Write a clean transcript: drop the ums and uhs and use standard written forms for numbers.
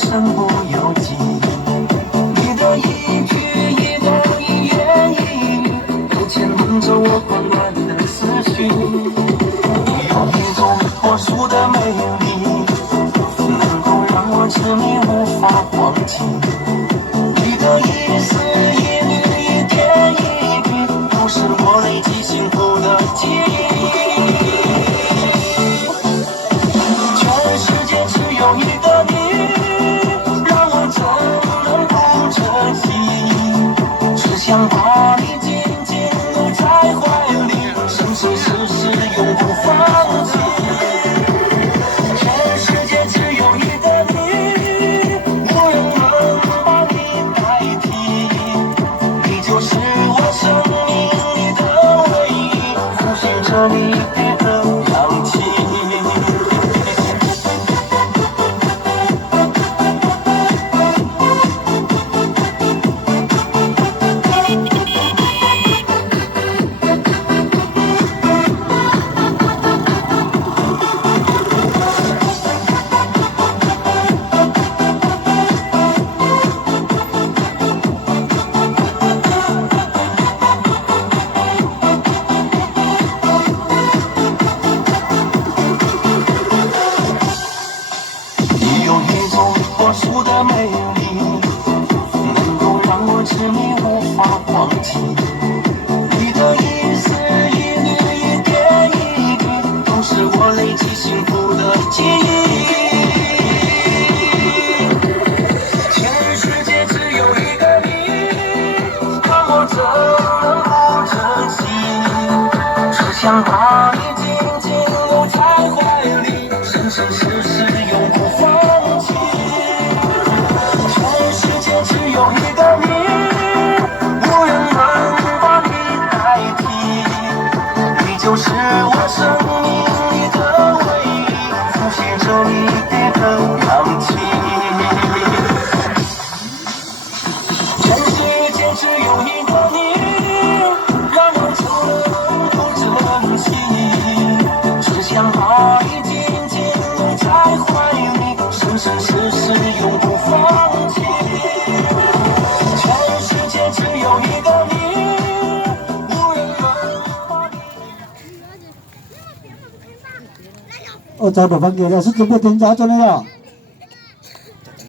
身不由己。你的一句一动一言一语，都牵动着我混乱的思绪。你有一种脱俗的美丽，能够让我痴迷无法忘记。你的一丝一缕一点一滴，都是我累积幸福的记忆。全世界只有一个你，让我怎能不珍惜？只想把你紧紧搂在怀里，生生世世永不放弃。全世界只有一个你，无人能把你代替。你就是我生命里的唯一，呼吸着你的氧气。有一种脱俗的美丽，能够让我痴迷无法忘记。你的一丝一缕一点一滴，都是我累积幸福的记忆。全世界只有一个你，让我怎能不珍惜？只想把你紧紧搂在怀里，生生世世永不放弃。全世界只有一个你，无人能把你代替。你就是我生命里的唯一，呼吸着你的氧气。全世界只有一个你，让我怎能不珍惜？只想把你紧紧搂在怀里，生生世世永不放弃。全世界只有一个你，无人能把你。在北方给了是准备添加做的呀。